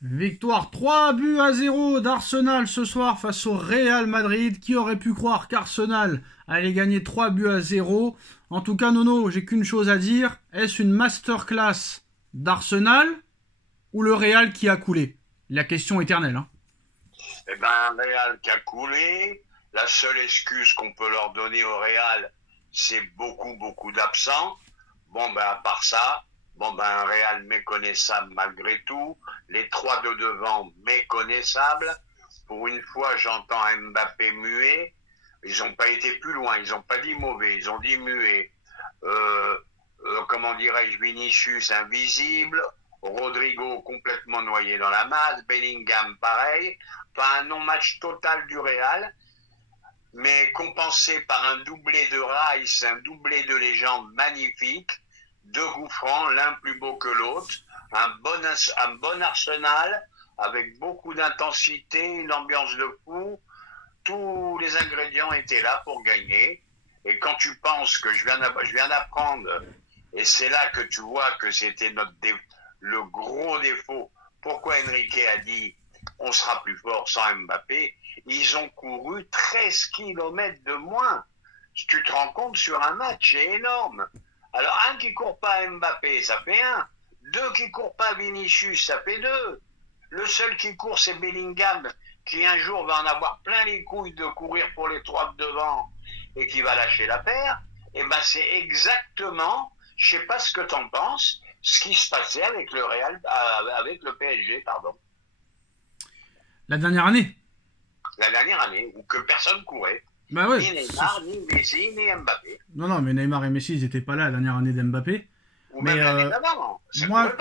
Victoire 3-0 d'Arsenal ce soir face au Real Madrid. Qui aurait pu croire qu'Arsenal allait gagner 3-0? En tout cas, Nono, j'ai qu'une chose à dire. Est-ce une masterclass d'Arsenal ou le Real qui a coulé? La question éternelle. Hein. Eh ben, un Real qui a coulé. La seule excuse qu'on peut leur donner au Real, c'est beaucoup d'absents. Bon, ben, à part ça, un Real méconnaissable malgré tout. Les trois de devant méconnaissables. Pour une fois, j'entends Mbappé muet. Ils n'ont pas été plus loin. Ils n'ont pas dit mauvais. Ils ont dit muet. Comment dirais-je, Vinicius invisible. Rodrigo complètement noyé dans la masse. Bellingham pareil. Enfin, un non-match total du Real. Mais compensé par un doublé de Rice, un doublé de légende magnifique. Deux coups francs, l'un plus beau que l'autre, un bon Arsenal avec beaucoup d'intensité, une ambiance de fou. Tous les ingrédients étaient là pour gagner. Et quand tu penses que je viens d'apprendre, et c'est là que tu vois que c'était le gros défaut, pourquoi Enrique a dit on sera plus fort sans Mbappé, ils ont couru 13 kilomètres de moins. Tu te rends compte sur un match, c'est énorme. Alors, un qui court pas à Mbappé, ça fait un. Deux qui courent pas à Vinicius, ça fait deux. Le seul qui court, c'est Bellingham, qui un jour va en avoir plein les couilles de courir pour les trois de devant et qui va lâcher l'affaire. Et ben, c'est exactement, je sais pas ce que t'en penses, ce qui se passait avec le Real, avec le PSG, pardon. La dernière année. La dernière année, où que personne courait. Bah ouais. Ni Neymar, ni Messi, ni Mbappé. Non, mais Neymar et Messi, ils n'étaient pas là la dernière année d'Mbappé. Ou même l'année d'avant.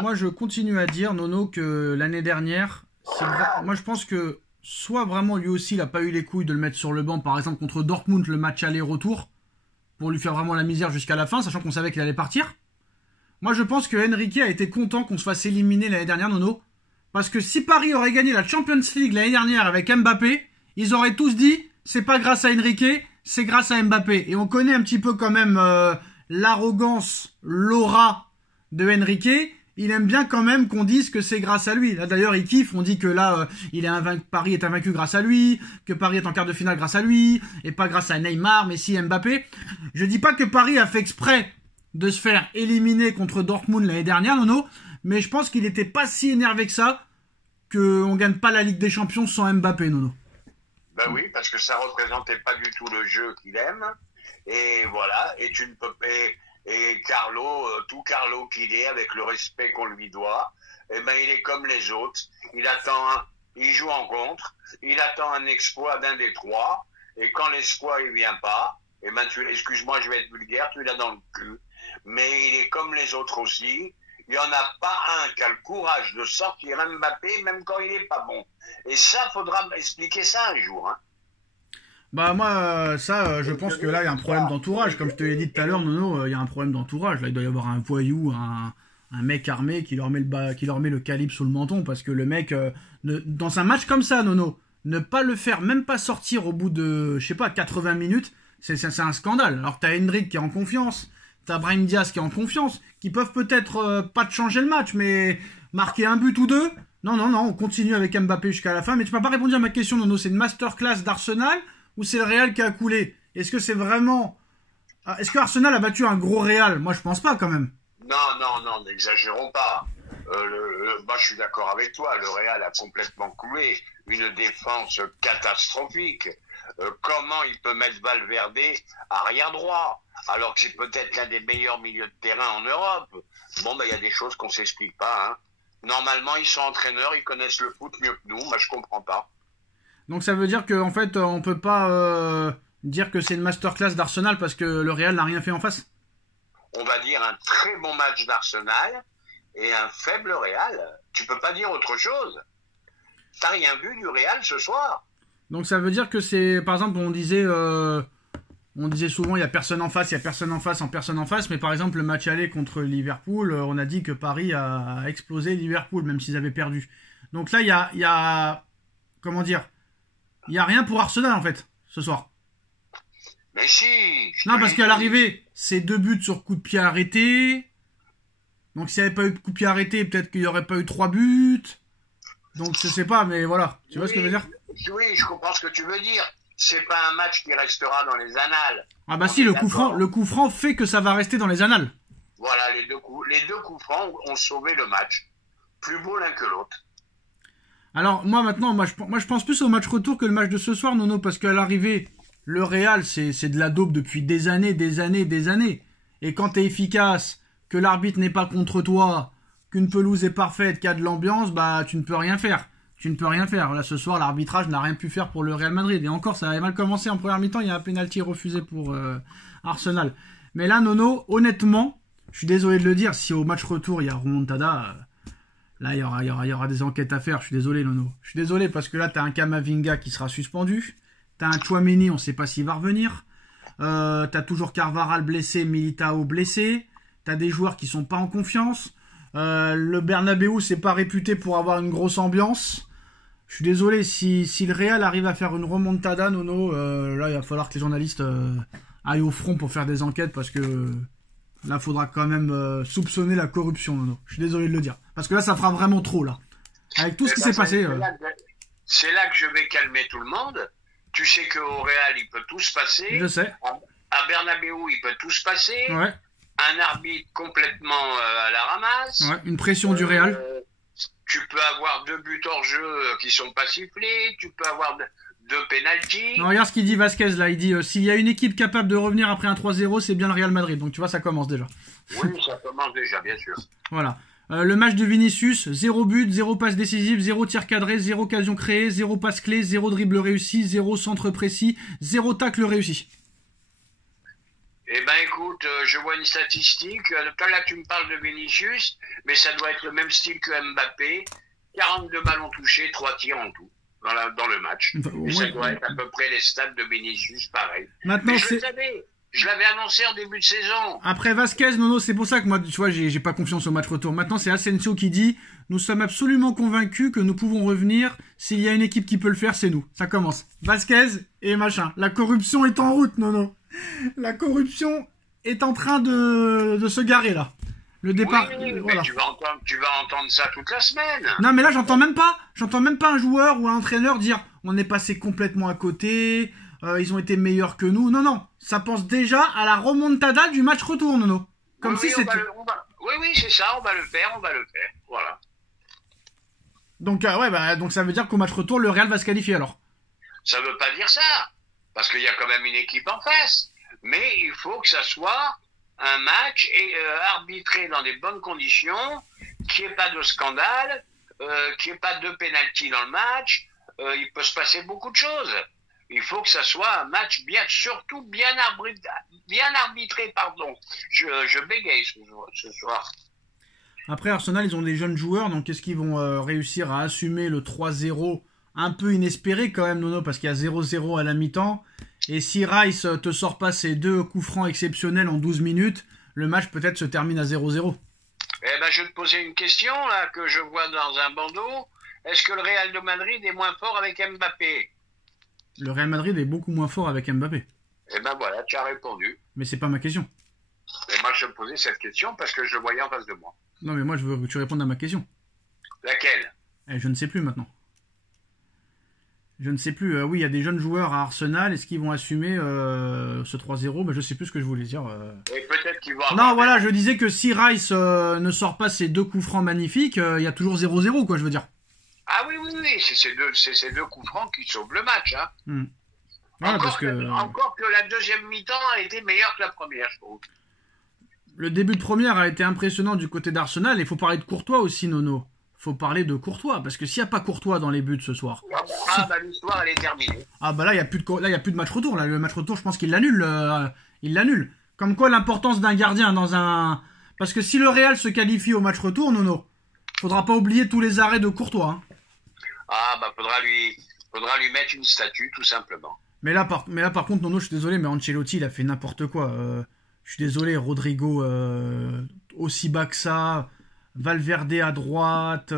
Moi, je continue à dire, Nono, que l'année dernière, moi, je pense que soit vraiment lui aussi, il n'a pas eu les couilles de le mettre sur le banc, par exemple contre Dortmund, le match aller-retour, pour lui faire vraiment la misère jusqu'à la fin, sachant qu'on savait qu'il allait partir. Moi, je pense que Enrique a été content qu'on se fasse éliminer l'année dernière, Nono, parce que si Paris aurait gagné la Champions League l'année dernière avec Mbappé, ils auraient tous dit c'est pas grâce à Enrique, c'est grâce à Mbappé. Et on connaît un petit peu quand même l'arrogance, l'aura de Enrique. Il aime bien quand même qu'on dise que c'est grâce à lui. Là d'ailleurs il kiffe, on dit que là Paris est invaincu grâce à lui, que Paris est en quart de finale grâce à lui, et pas grâce à Neymar, Messi, Mbappé. Je dis pas que Paris a fait exprès de se faire éliminer contre Dortmund l'année dernière, Nono, mais je pense qu'il était pas si énervé que ça, qu'on gagne pas la Ligue des Champions sans Mbappé, Nono. Ben oui, parce que ça représentait pas du tout le jeu qu'il aime. Et voilà, et tu ne peux et Carlo, tout Carlo qu'il est, avec le respect qu'on lui doit, eh ben il est comme les autres. Il joue en contre, il attend un exploit d'un des trois, et quand l'exploit il vient pas, eh ben excuse-moi, je vais être vulgaire, tu l'as dans le cul. Mais il est comme les autres aussi. Il n'y en a pas un qui a le courage de sortir Mbappé, même quand il n'est pas bon. Et ça, faudra expliquer ça un jour. Hein. Bah moi, je pense que là, il y a un problème d'entourage. Comme je te l'ai dit tout à l'heure, Nono, il y a un problème d'entourage. Là, il doit y avoir un voyou, un mec armé qui leur met le calibre sous le menton. Parce que le mec, dans un match comme ça, Nono, ne pas le faire, même pas sortir au bout de, je sais pas, 80 minutes, c'est un scandale. Alors t'as Hendrick qui est en confiance. T'as Brahim Diaz qui est en confiance, qui peuvent peut-être pas te changer le match, mais marquer un but ou deux. Non, on continue avec Mbappé jusqu'à la fin. Mais tu m'as pas répondu à ma question, Nono. C'est une masterclass d'Arsenal ou c'est le Real qui a coulé? Est-ce que c'est vraiment... Est-ce que Arsenal a battu un gros Real? Moi, je pense pas quand même. Non, n'exagérons pas. Moi, je suis d'accord avec toi. Le Real a complètement coulé. Une défense catastrophique. Comment il peut mettre Valverde arrière droit alors que c'est peut-être l'un des meilleurs milieux de terrain en Europe? Bon, il y a des choses qu'on s'explique pas. Hein. Normalement, ils sont entraîneurs, ils connaissent le foot mieux que nous. Moi, je comprends pas. Donc ça veut dire qu'en fait, on peut pas dire que c'est une masterclass d'Arsenal parce que le Real n'a rien fait en face? On va dire un très bon match d'Arsenal et un faible Real. Tu peux pas dire autre chose. T'as rien vu du Real ce soir? Donc ça veut dire que c'est, par exemple, on disait souvent il y a personne en face, personne en face, mais par exemple le match aller contre Liverpool, on a dit que Paris a explosé Liverpool même s'ils avaient perdu. Donc là il y a comment dire, il y a rien pour Arsenal en fait ce soir. Mais si. Non parce qu'à l'arrivée c'est 2 buts sur coup de pied arrêté. Donc s'il n'y avait pas eu de coup de pied arrêté, peut-être qu'il n'y aurait pas eu 3 buts. Donc je sais pas, mais voilà. Tu vois ce que je veux dire? Oui, je comprends ce que tu veux dire. C'est pas un match qui restera dans les annales. Ah bah si, le coup franc fait que ça va rester dans les annales. Voilà, les deux coups francs ont sauvé le match. Plus beau l'un que l'autre. Alors moi maintenant, je pense plus au match retour que le match de ce soir, Nono, parce qu'à l'arrivée, le Real, c'est de la dope depuis des années, des années, des années. Et quand t'es efficace, que l'arbitre n'est pas contre toi, qu'une pelouse est parfaite, qu'il y a de l'ambiance, bah tu ne peux rien faire. Tu ne peux rien faire. Là, ce soir, l'arbitrage n'a rien pu faire pour le Real Madrid. Et encore, ça avait mal commencé en première mi-temps. Il y a un penalty refusé pour Arsenal. Mais là, Nono, honnêtement, je suis désolé de le dire, si au match retour, il y a remontada, là, il y aura des enquêtes à faire. Je suis désolé, Nono. Je suis désolé parce que là, t'as un Camavinga qui sera suspendu. T'as un Tchouaméni, on ne sait pas s'il va revenir. T'as toujours Carvajal blessé, Militao blessé. T'as des joueurs qui sont pas en confiance. Le Bernabéu, c'est pas réputé pour avoir une grosse ambiance. Je suis désolé, si le Real arrive à faire une remontada, Nono, là, il va falloir que les journalistes aillent au front pour faire des enquêtes parce que là, il faudra quand même soupçonner la corruption, Nono. Je suis désolé de le dire. Parce que là, ça fera vraiment trop, là. Avec tout ce qui s'est passé. C'est là que je vais calmer tout le monde. Tu sais qu'au Real, il peut tout se passer. Je sais. À Bernabéu, il peut tout se passer. Ouais. Un arbitre complètement à la ramasse. Ouais, une pression du Real. Tu peux avoir 2 buts hors jeu qui sont pas sifflés. Tu peux avoir 2 pénaltys. Non, regarde ce qu'il dit Vasquez là. Il dit s'il y a une équipe capable de revenir après un 3-0, c'est bien le Real Madrid. Donc tu vois, ça commence déjà. Oui, ça commence déjà, bien sûr. Voilà. Le match de Vinicius, 0 but, 0 passe décisive, 0 tir cadré, 0 occasion créée, 0 passe clé, 0 dribble réussi, 0 centre précis, 0 tacle réussi. Eh ben écoute, je vois une statistique. Toi là tu me parles de Vinicius, mais ça doit être le même style que Mbappé. 42 ballons touchés, 3 tirs en tout dans le match. Et ça doit être à peu près les stats de Vinicius, pareil. Maintenant, mais je le savais. Je l'avais annoncé en début de saison. Après Vasquez, Nono, c'est pour ça que moi, tu vois, j'ai pas confiance au match retour. Maintenant, c'est Asensio qui dit « Nous sommes absolument convaincus que nous pouvons revenir. S'il y a une équipe qui peut le faire, c'est nous. » Ça commence. Vasquez et machin. La corruption est en route, Nono. La corruption est en train de se garer, là. Le départ... Oui, voilà. Mais tu vas entendre ça toute la semaine. Non, mais là, j'entends même pas un joueur ou un entraîneur dire « On est passé complètement à côté... » ils ont été meilleurs que nous. Non, ça pense déjà à la remontada du match retour, Nono. Comme si c'était... Oui, c'est ça, on va le faire, voilà. Donc, donc ça veut dire qu'au match retour, le Real va se qualifier alors. Ça veut pas dire ça, parce qu'il y a quand même une équipe en face. Mais il faut que ça soit un match arbitré dans des bonnes conditions, qu'il n'y ait pas de scandale, qu'il n'y ait pas de pénalty dans le match. Il peut se passer beaucoup de choses. Il faut que ça soit un match surtout bien arbitré, pardon. Je bégaye ce soir. Après, Arsenal, ils ont des jeunes joueurs, donc est-ce qu'ils vont réussir à assumer le 3-0 un peu inespéré quand même, Nono, parce qu'il y a 0-0 à la mi-temps. Et si Rice te sort pas ses 2 coups francs exceptionnels en 12 minutes, le match peut-être se termine à 0-0. Eh ben, je vais te poser une question, là, que je vois dans un bandeau. Est-ce que le Real de Madrid est moins fort avec Mbappé ? Le Real Madrid est beaucoup moins fort avec Mbappé. Eh ben voilà, tu as répondu. Mais c'est pas ma question. Et moi, je me posais cette question parce que je le voyais en face de moi. Non, mais moi, je veux que tu répondes à ma question. Laquelle ? Je ne sais plus maintenant. Je ne sais plus. Oui, il y a des jeunes joueurs à Arsenal. Est-ce qu'ils vont assumer ce 3-0 ? Je ne sais plus ce que je voulais dire. Et peut-être qu'ils vont Non, voilà, je disais que si Rice ne sort pas ses 2 coups francs magnifiques, il y a toujours 0-0, quoi, je veux dire. Ah oui, c'est ces deux coups francs qui sauvent le match. Hein. Voilà, encore que la deuxième mi-temps a été meilleure que la première, je trouve. Le début de première a été impressionnant du côté d'Arsenal. Il faut parler de Courtois aussi, Nono. Faut parler de Courtois, parce que s'il n'y a pas Courtois dans les buts ce soir... l'histoire, elle est terminée. Ah bah là, il n'y a plus de match retour. Là. Le match retour, je pense qu'il l'annule. Il l'annule. Comme quoi, l'importance d'un gardien dans un... Parce que si le Real se qualifie au match retour, Nono, faudra pas oublier tous les arrêts de Courtois. Hein. Ah bah faudra lui mettre une statue, tout simplement. Mais là par contre, Nono, je suis désolé, mais Ancelotti, il a fait n'importe quoi. Je suis désolé, Rodrigo aussi bas que ça, Valverde à droite.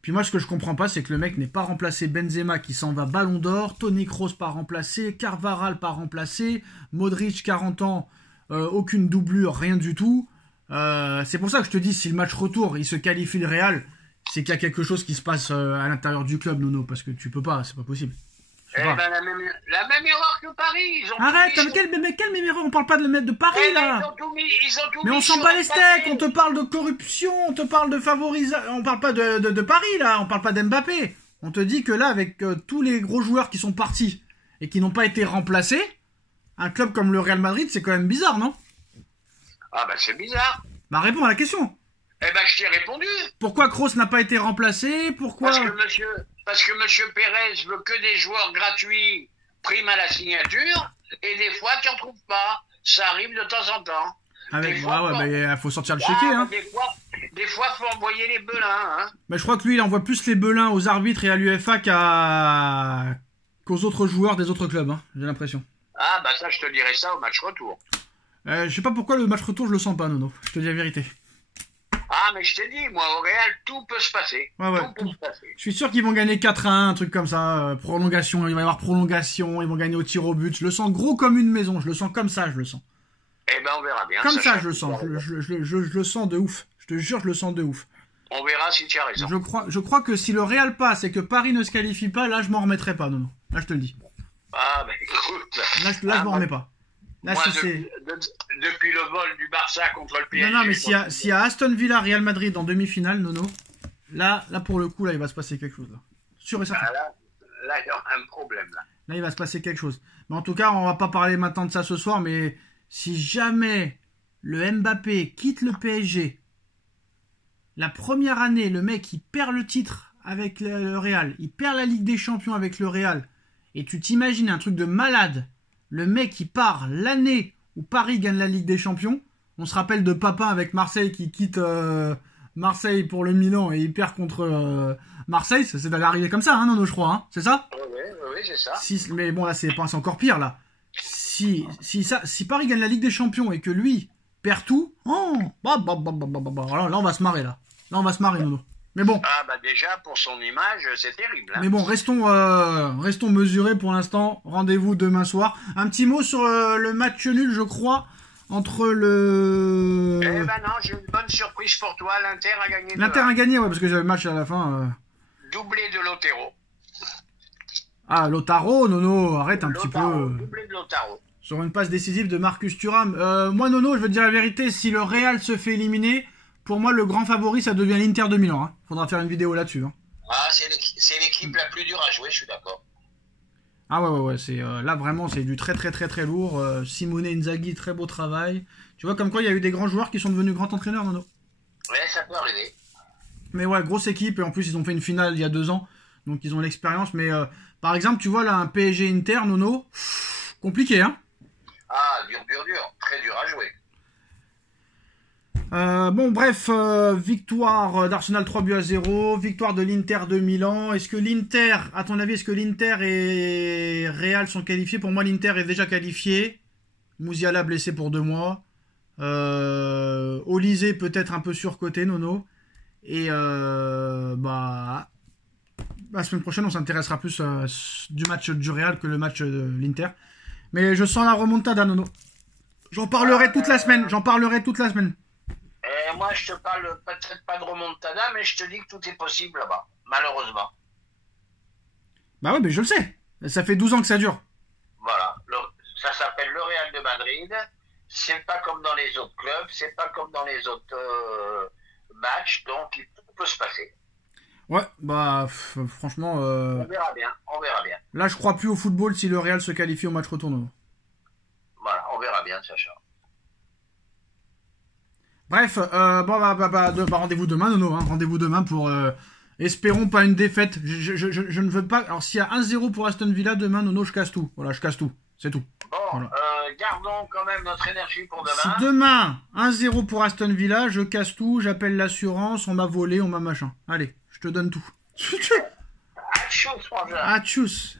Puis moi, ce que je comprends pas, c'est que le mec n'ait pas remplacé Benzema qui s'en va Ballon d'Or, Toni Kroos pas remplacé, Carvajal pas remplacé, Modric 40 ans, aucune doublure, rien du tout. C'est pour ça que je te dis, si le match retour, il se qualifie le Real, c'est qu'il y a quelque chose qui se passe à l'intérieur du club, Nono, parce que tu peux pas, c'est pas possible. Eh ben, la même erreur que Paris. Ils ont Arrête, tout mis quelle même erreur, on parle pas de Paris, Eh ben, là. ils ont tout Mais mis on s'en sur bat les Mbappé. steaks, on te parle de corruption, on te parle de favorisation, on parle pas de Paris, là, on parle pas d'Mbappé. On te dit que là, avec tous les gros joueurs qui sont partis et qui n'ont pas été remplacés, un club comme le Real Madrid, c'est quand même bizarre, non? Ah ben c'est bizarre. Bah réponds à la question. Eh ben je t'ai répondu. Pourquoi Kroos n'a pas été remplacé? Pourquoi... Parce que monsieur Pérez veut que des joueurs gratuits, prime à la signature, et des fois tu en trouves pas. Ça arrive de temps en temps. Avec... fois, bah, faut sortir le chéquier, hein. Des fois faut envoyer les belins, hein. Bah, je crois que lui, il envoie plus les belins aux arbitres et à l'UEFA qu'aux autres joueurs des autres clubs, hein, j'ai l'impression. Ah bah ça je te dirai ça au match retour. Je sais pas pourquoi le match retour je le sens pas, Nono. Je te dis la vérité. Ah mais je t'ai dit, moi au Real tout peut se passer. Ouais, tout peut se passer. Je suis sûr qu'ils vont gagner 4-1, un truc comme ça. Prolongation, il va y avoir prolongation, ils vont gagner au tir au but. Je le sens gros comme une maison, je le sens comme ça, je le sens. Eh ben on verra bien. Comme ça, je le sens. Je le sens de ouf. Je te jure, je le sens de ouf. On verra si tu as raison. Je crois que si le Real passe et que Paris ne se qualifie pas, là je m'en remettrai pas, Nono. Là je te le dis. Ah ben écoute. Là je m'en remets pas. Là, moi, si c'est... depuis le vol du Barça contre le PSG... Non, mais s'il y a Aston Villa, Real Madrid en demi-finale, Nono, là pour le coup, là, il va se passer quelque chose. Là. Sûr et certain. Ah, là, il y a un problème. Là, il va se passer quelque chose. Mais en tout cas, on va pas parler maintenant de ça ce soir, mais si jamais le Mbappé quitte le PSG, la première année, le mec, il perd le titre avec le Real, il perd la Ligue des Champions avec le Real, et tu t'imagines un truc de malade. Le mec, il part l'année où Paris gagne la Ligue des Champions. On se rappelle de Papin avec Marseille qui quitte Marseille pour le Milan et il perd contre Marseille. C'est arrivé comme ça, hein, Nono, je crois. Hein, c'est ça? Oui, c'est ça. Mais bon, là, c'est encore pire, là. Si Paris gagne la Ligue des Champions et que lui perd tout, là, on va se marrer, là. Là, on va se marrer, Nono. Mais bon. Ah bah déjà pour son image c'est terrible. Hein. Mais bon restons mesurés pour l'instant. Rendez-vous demain soir. Un petit mot sur le match nul je crois entre le. Eh ben non j'ai une bonne surprise pour toi. L'Inter a gagné. L'Inter a gagné ouais parce que j'avais le match à la fin. Doublé de Lautaro. Ah Lautaro Nono arrête un petit peu. Doublé de Lautaro. Sur une passe décisive de Marcus Thuram. Moi Nono je veux te dire la vérité si le Real se fait éliminer. Pour moi, le grand favori, ça devient l'Inter de Milan. Hein. Faudra faire une vidéo là-dessus. Hein. Ah, c'est l'équipe la plus dure à jouer, je suis d'accord. Ah ouais. C'est là vraiment, c'est du très lourd. Simone Inzaghi, très beau travail. Tu vois, comme quoi, il y a eu des grands joueurs qui sont devenus grands entraîneurs, Nono. Ouais, ça peut arriver. Mais ouais, grosse équipe. Et en plus, ils ont fait une finale il y a 2 ans. Donc, ils ont l'expérience. Mais par exemple, tu vois, là, un PSG Inter, Nono, compliqué, hein. Ah, dur. Très dur à jouer. Bon bref, victoire d'Arsenal 3-0, victoire de l'Inter de Milan. Est-ce que l'Inter, à ton avis, est-ce que l'Inter et Real sont qualifiés? Pour moi, l'Inter est déjà qualifié. Musiala blessé pour 2 mois. Olysée peut-être un peu surcoté, Nono. Et la semaine prochaine, on s'intéressera plus du match du Real que le match de l'Inter. Mais je sens la remontada, Nono. J'en parlerai toute la semaine. Et moi, je te parle peut-être pas de remontada, mais je te dis que tout est possible là-bas, malheureusement. Bah ouais, mais je le sais. Ça fait 12 ans que ça dure. Voilà. Ça s'appelle le Real de Madrid. C'est pas comme dans les autres clubs, c'est pas comme dans les autres matchs, donc tout peut se passer. Ouais, bah franchement... On verra bien. Là, je crois plus au football si le Real se qualifie au match retour. Voilà, on verra bien, Sacha. Bref, rendez-vous demain, Nono. Hein, rendez-vous demain pour... espérons pas une défaite. Je ne veux pas... Alors, s'il y a 1-0 pour Aston Villa, demain, Nono, je casse tout. Voilà, je casse tout. C'est tout. Bon, voilà. Gardons quand même notre énergie pour demain. Si demain, 1-0 pour Aston Villa, je casse tout, j'appelle l'assurance, on m'a volé, on m'a machin. Allez, je te donne tout. Atchus, mon gars. Atchus.